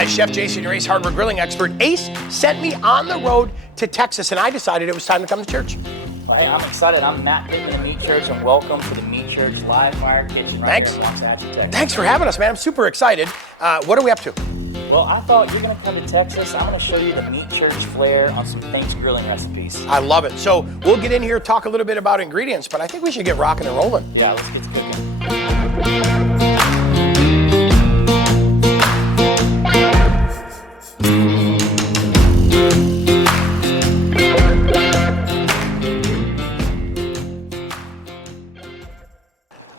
guys, Chef Jason, your Ace Hardware grilling expert. Ace sent me on the road to Texas, and I decided it was time to come to church. Well, hey, I'm excited. I'm Matt Pittman of Meat Church, and welcome to the Meat Church Live Fire Kitchen right here in Waxahachie, Texas. Thanks for having us, man. I'm super excited. What are we up to? Well, I thought you're going to come to Texas. I'm going to show you the Meat Church flair on some Thanks grilling recipes. I love it. So we'll get in here, talk a little bit about ingredients, but I think we should get rocking and rolling. Yeah, let's get to cooking.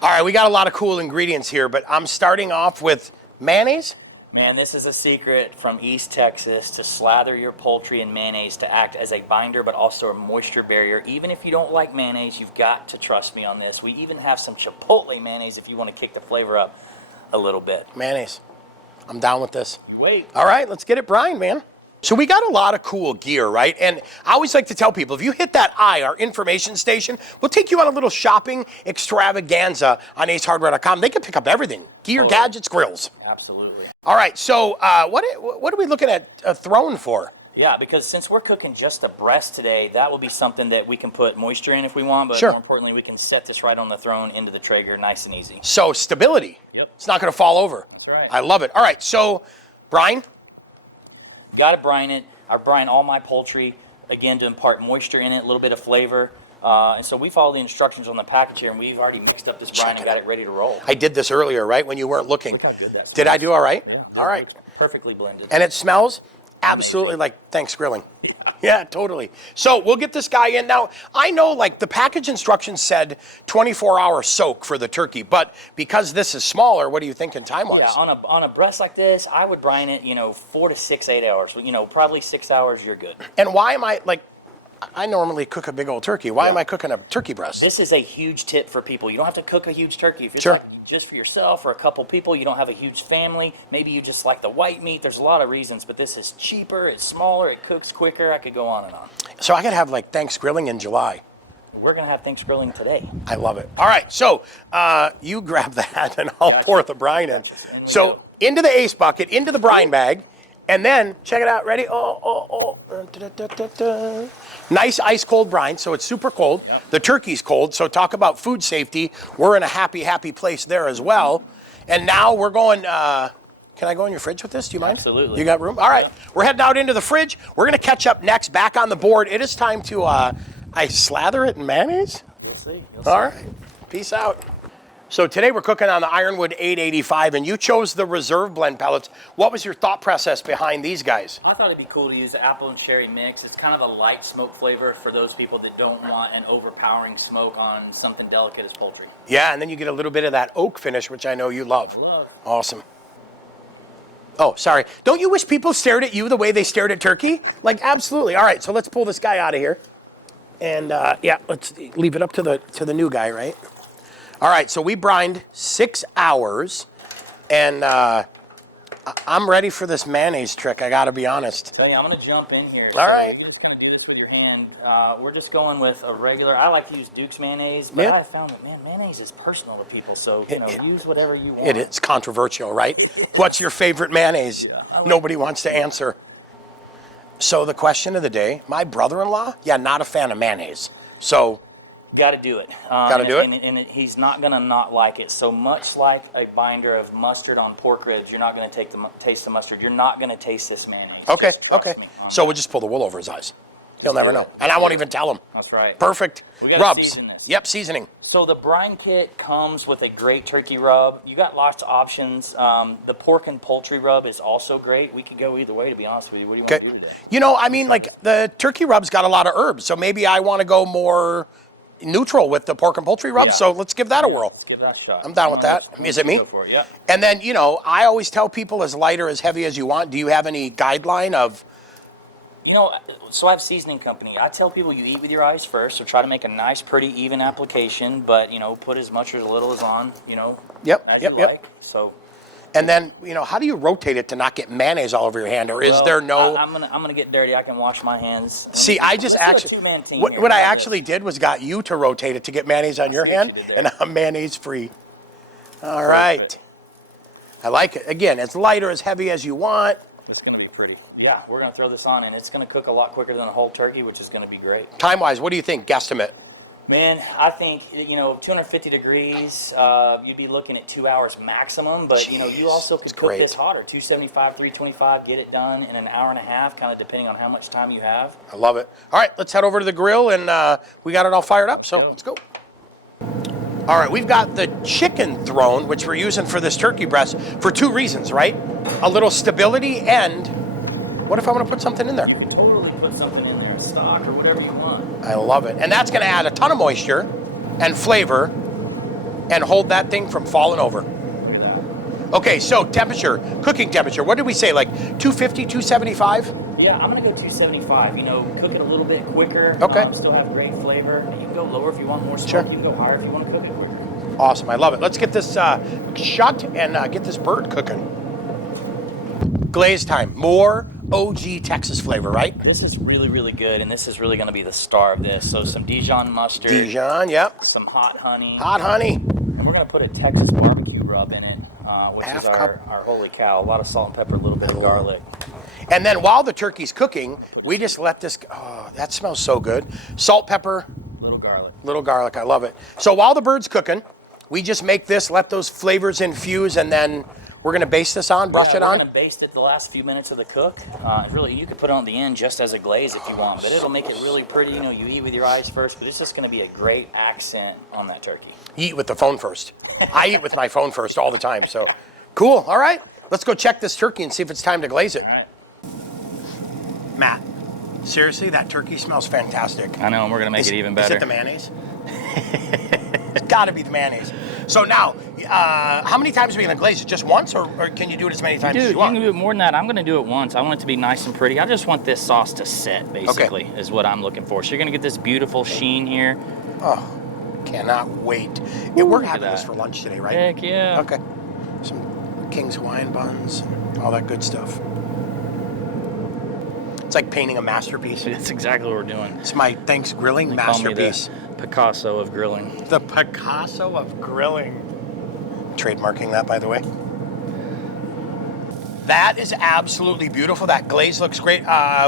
All right, we got a lot of cool ingredients here, but I'm starting off with mayonnaise. Man, this is a secret from East Texas to slather your poultry in mayonnaise to act as a binder but also a moisture barrier. Even if you don't like mayonnaise, you've got to trust me on this. We even have some chipotle mayonnaise if you want to kick the flavor up a little bit. Mayonnaise. I'm down with this. You wait. All right, let's get it brined, man. So we got a lot of cool gear, right? And I always like to tell people, if you hit that our information station, we'll take you on a little shopping extravaganza on acehardware.com. They can pick up everything, gear, gadgets, grills. Absolutely. All right, so what are we looking at throwing for? Yeah, because since we're cooking just a breast today, that will be something that we can put moisture in if we want, but sure. More importantly, we can set this right on the throne into the Traeger nice and easy. So stability. Yep. It's not going to fall over. That's right. I love it. All right, so brine. Got to brine it. I brine all my poultry, again, to impart moisture in it, a little bit of flavor. And so we follow the instructions on the package here, and we've already mixed up this brine and got it ready to roll. I did this earlier, right, when you weren't looking. Look how good that smells. Did I do all right? Yeah. All right. Perfectly blended. And it smells absolutely like Thanks grilling. Yeah, totally. So we'll get this guy in. Now, I know like the package instructions said 24-hour soak for the turkey, but because this is smaller, what are you thinking time-wise? Yeah, on a breast like this, I would brine it, 4 to 6, 8 hours. Probably 6 hours, you're good. And why am I normally cook a big old turkey. Why am I cooking a turkey breast? This is a huge tip for people. You don't have to cook a huge turkey. If it's sure. like just for yourself or a couple people, you don't have a huge family, maybe you just like the white meat. There's a lot of reasons, but this is cheaper, it's smaller, it cooks quicker. I could go on and on. So I could have like Thanks grilling in July. We're going to have Thanks grilling today. I love it. All right, so you grab that and I'll pour the brine in. So into the Ace bucket, into the brine bag, and then, check it out, ready? Nice ice cold brine, so it's super cold. Yep. The turkey's cold, so talk about food safety. We're in a happy, happy place there as well. And now we're going, can I go in your fridge with this? Do you mind? Absolutely. You got room? All right, we're heading out into the fridge. We're gonna catch up next, back on the board. It is time to, I slather it in mayonnaise? You'll see. All right, peace out. So today we're cooking on the Ironwood 885, and you chose the Reserve Blend pellets. What was your thought process behind these guys? I thought it'd be cool to use the apple and cherry mix. It's kind of a light smoke flavor for those people that don't want an overpowering smoke on something delicate as poultry. Yeah, and then you get a little bit of that oak finish, which I know you love. Awesome. Oh, sorry. Don't you wish people stared at you the way they stared at turkey? Like, absolutely. All right, so let's pull this guy out of here. And, yeah, let's leave it up to the new guy, right? All right, so we brined 6 hours, and I'm ready for this mayonnaise trick, I gotta be honest. So, I'm gonna jump in here. All right. You just kind of do this with your hand. We're just going with a regular, I like to use Duke's mayonnaise, but I found that, man, mayonnaise is personal to people, so, use whatever you want. It's controversial, right? What's your favorite mayonnaise? Nobody wants to answer. So the question of the day, my brother-in-law, not a fan of mayonnaise, so. Got to do it. Got to do it? And he's not going to not like it. So much like a binder of mustard on pork ribs, you're not going to taste the mustard. You're not going to taste this mayonnaise. Okay. So we'll just pull the wool over his eyes. He'll never know. And I won't even tell him. That's right. Perfect. We got Rubs. to season this. Yep, seasoning. So the brine kit comes with a great turkey rub. You got lots of options. The pork and poultry rub is also great. We could go either way, to be honest with you. What do you want to do today? The turkey rub's got a lot of herbs, so maybe I want to go more neutral with the pork and poultry rub, so let's give that a whirl. Let's give that a shot. I'm down with that. Is it me? Go for it, yeah. And then, I always tell people as light or as heavy as you want. Do you have any guideline of? So I have seasoning company. I tell people you eat with your eyes first, so try to make a nice, pretty, even application, but, put as much or as little as on, as you like. So. And then, how do you rotate it to not get mayonnaise all over your hand, or is there no? I'm gonna get dirty. I can wash my hands. See, I just actually what I actually did was got you to rotate it to get mayonnaise on your hand, and I'm mayonnaise free. All right, I like it. Again, as light or as heavy as you want. It's going to be pretty. Yeah, we're going to throw this on, and it's going to cook a lot quicker than a whole turkey, which is going to be great. Time-wise, what do you think, guesstimate? Man, I think, 250 degrees, you'd be looking at 2 hours maximum, but, you also could cook this hotter, 275, 325, get it done in an hour and a half, kind of depending on how much time you have. I love it. All right, let's head over to the grill, and we got it all fired up, so let's go. All right, we've got the chicken thrown, which we're using for this turkey breast for 2 reasons, right? A little stability, and what if I want to put something in there? Totally put something in there, stock or whatever you want. I love it. And that's going to add a ton of moisture and flavor and hold that thing from falling over. Okay, so temperature, cooking temperature, what did we say, like 250, 275? Yeah, I'm going to go 275. Cook it a little bit quicker. Okay. Still have great flavor. You can go lower if you want more smoke. You can go higher if you want to cook it quicker. Awesome, I love it. Let's get this shut and get this bird cooking. Glaze time, more OG Texas flavor, right? This is really, really good, and this is really going to be the star of this. So some Dijon mustard. Dijon, yep. Some hot honey. Hot honey. And we're going to put a Texas barbecue rub in it, which Half is cup. our holy cow. A lot of salt and pepper, a little bit of garlic. And then while the turkey's cooking, we just let this, oh, that smells so good. Salt, pepper. Little garlic. Little garlic, I love it. So while the bird's cooking, we just make this, let those flavors infuse, and then we're going to baste this on, brush it on? We're going to baste it the last few minutes of the cook. Really, you could put it on the end just as a glaze if you want, but it'll make it really pretty. You eat with your eyes first, but it's just going to be a great accent on that turkey. You eat with the phone first. I eat with my phone first all the time, so cool. All right, let's go check this turkey and see if it's time to glaze it. All right. Matt, seriously, that turkey smells fantastic. I know, and we're going to make it even better. Is it the mayonnaise? It's got to be the mayonnaise. So now, how many times are we going to glaze it? Just once, or can you do it as many times as you want? You can do it more than that. I'm going to do it once. I want it to be nice and pretty. I just want this sauce to set, basically, is what I'm looking for. So you're going to get this beautiful sheen here. Oh, cannot wait. Yeah, we're having this for lunch today, right? Heck yeah. Okay. Some King's Hawaiian buns, and all that good stuff. It's like painting a masterpiece. That's exactly what we're doing. It's my Thanks Grilling masterpiece. Call me the Picasso of grilling. The Picasso of grilling. Trademarking that, by the way. That is absolutely beautiful. That glaze looks great.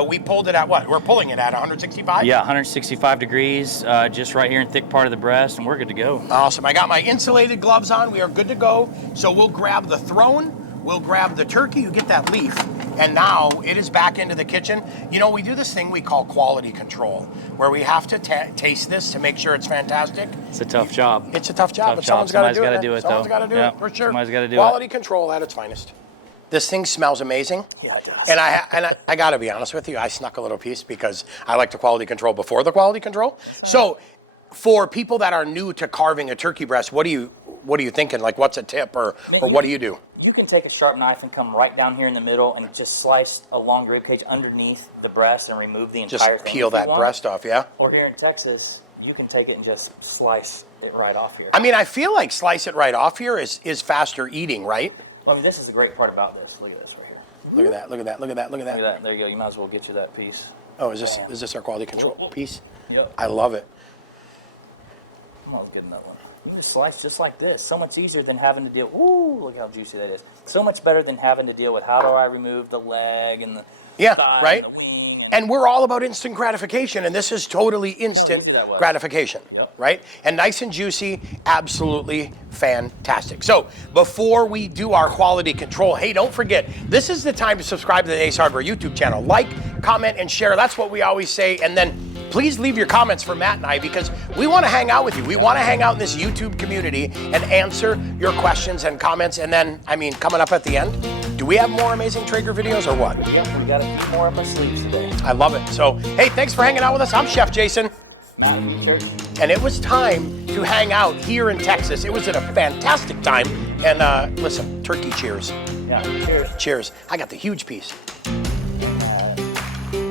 We pulled it at what? We're pulling it at 165? Yeah, 165 degrees, just right here in the thick part of the breast, and we're good to go. Awesome. I got my insulated gloves on. We are good to go. So we'll grab the throne. We'll grab the turkey. You get that leaf. And now it is back into the kitchen. We do this thing we call quality control, where we have to taste this to make sure it's fantastic. It's a tough job. It's a tough job, but someone's got to do it. Someone's got to do it, for sure. Somebody's got to do Quality control at its finest. This thing smells amazing. Yeah, it does. And I got to be honest with you, I snuck a little piece because I like to quality control before the quality control. So for people that are new to carving a turkey breast, what are you thinking? Like, what's a tip, or what do you do? You can take a sharp knife and come right down here in the middle and just slice a long rib cage underneath the breast and remove the entire thing. Just peel that breast off, yeah? Or here in Texas, you can take it and just slice it right off here. I mean, I feel like slice it right off here is faster eating, right? Well, this is the great part about this. Look at this right here. Look at that, look at that, look at that, look at that. Look at that. There you go. You might as well get you that piece. Oh, is this our quality control piece? Yep. I love it. I'm always getting that one. You can just slice just like this. So much easier than having to deal. Ooh, look how juicy that is. So much better than having to deal with how do I remove the leg and the thigh right? and the wing. And we're all about instant gratification, and this is totally instant gratification, right? And nice and juicy, absolutely fantastic. So before we do our quality control, hey, don't forget, this is the time to subscribe to the Ace Hardware YouTube channel. Like, comment, and share. That's what we always say. And then please leave your comments for Matt and I, because we want to hang out with you. We want to hang out in this YouTube community and answer your questions and comments. And then, coming up at the end, do we have more amazing Traeger videos or what? Yeah, we got a few more up our sleeves today. I love it. So, hey, thanks for hanging out with us. I'm Chef Jason. Matt, church. And it was time to hang out here in Texas. It was a fantastic time. And listen, turkey cheers. Yeah, cheers. Cheers. I got the huge piece.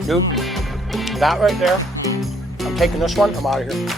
Dude, that right there, I'm taking this one. I'm out of here.